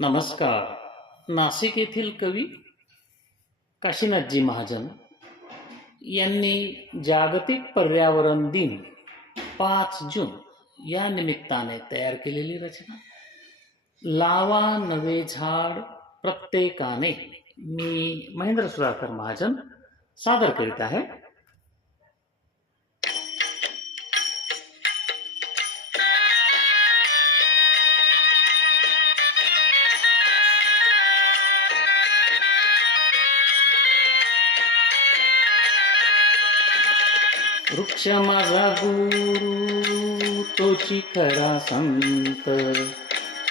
नमस्कार. नाशिक येथील कवी काशीनाथजी महाजन यांनी जागतिक पर्यावरण दिन पाच जून या निमित्ताने तयार केलेली रचना. लावा नवे झाड प्रत्येकाने. मी महेंद्र सुधाकर महाजन सादर करीत आहे. वृक्ष माझा गुरु तोची खरा संत.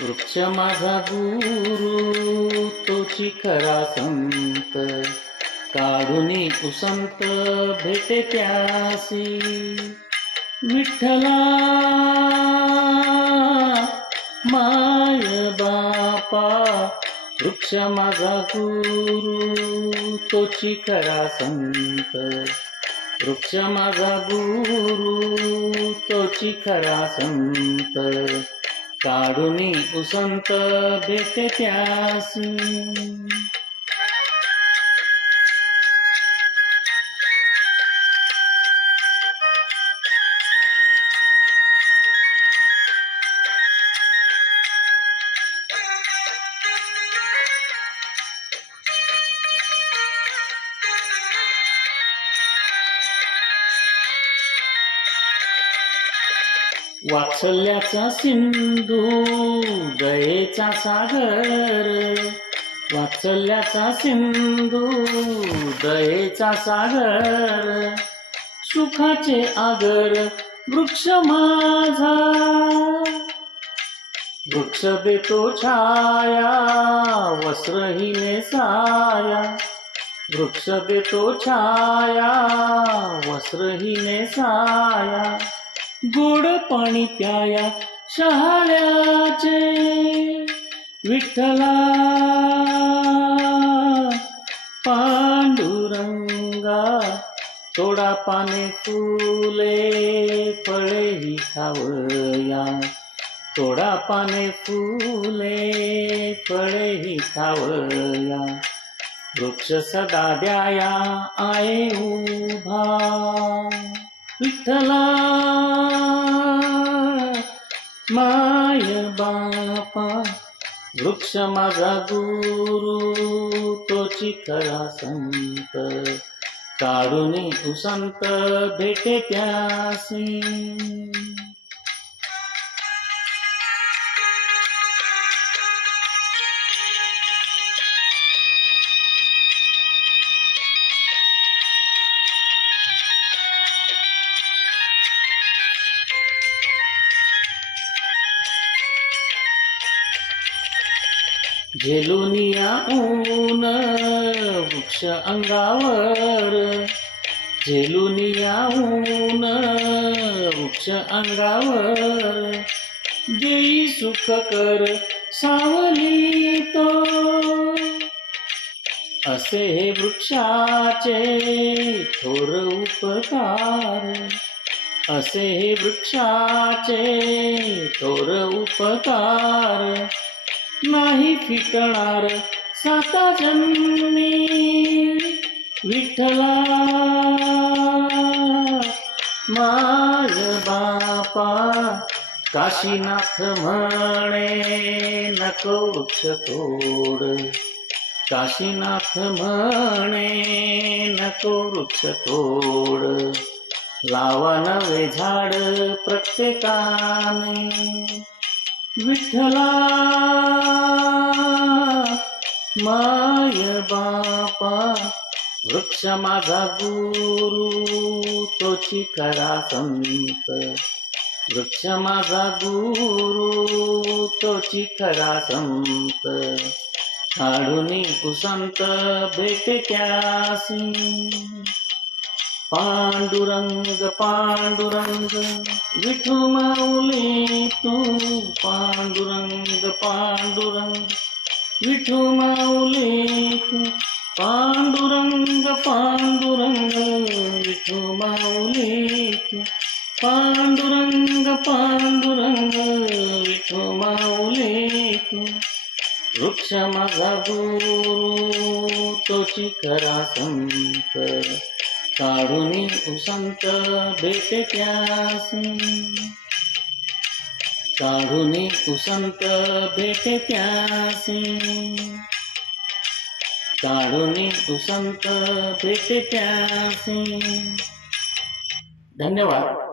वृक्ष माझा गुरु तोची खरा संत. काढूनी कुसंत भेटे त्यासी. विठ्ठला माय बापा. वृक्ष माझा गुरु तोची खरा संत. वृक्ष माझा गुरु तोची खरा संत काढून उसंत भेटे त्यासी. वात्सल्याचा सिंधू दयेचा सागर. वात्सल्याचा सिंधू दयेचा सागर. सुखाचे आगर वृक्ष माझा. वृक्ष देतो छाया वस्त्रहीने साया वृक्ष देतो छाया वस्त्रहीने साया गोड पाणी प्याया शहाळ्याचे विठ्ठला. पांडुरंगा थोडा पाने फुले फळे ही खावया थोडा पाने फुले फळे ही खावया वृक्ष सदा द्याया आहे उभा. विठ्ठला माय बापा वृक्ष माझा गुरु तोची खरा संत. काढुनी उसंत भेटे त्यासी. झेलुनिया ऊन वृक्ष अंगावर झेलुनिया ऊन वृक्ष अंगावर देई सुख कर सावली तो असे हे वृक्षाचे थोर उपकार असे हे वृक्षाचे थोर उपकार. नाही फिटणार साता जन्मी विठ्ठला माझ बापा काशीनाथ म्हणे नको वृक्ष तोड. काशीनाथ म्हणे नको वृक्ष तोड. लावा नवे झाड प्रत्येकाने. विठ्ठला माय बापा वृक्ष माझा गुरु तोची खरा संत. वृक्ष माझा गुरु तोची खरा संत. काढून कुसंत भेटे त्यासी. पांडुरंग पांडुरंग विठू माऊली तू. पांडुरंग पांडुरंग विठो माऊली पांडुरंग पांडुरंग विठो माऊली तू पांडुरंग पांडुरंग विठू माऊली वृक्ष माझा गुरु तोची खरा संत काढूनी उसंत भेटे त्यासी काढूनी उसंत भेटे त्यासी. काढूनी उसंत भेटे त्यासी. धन्यवाद.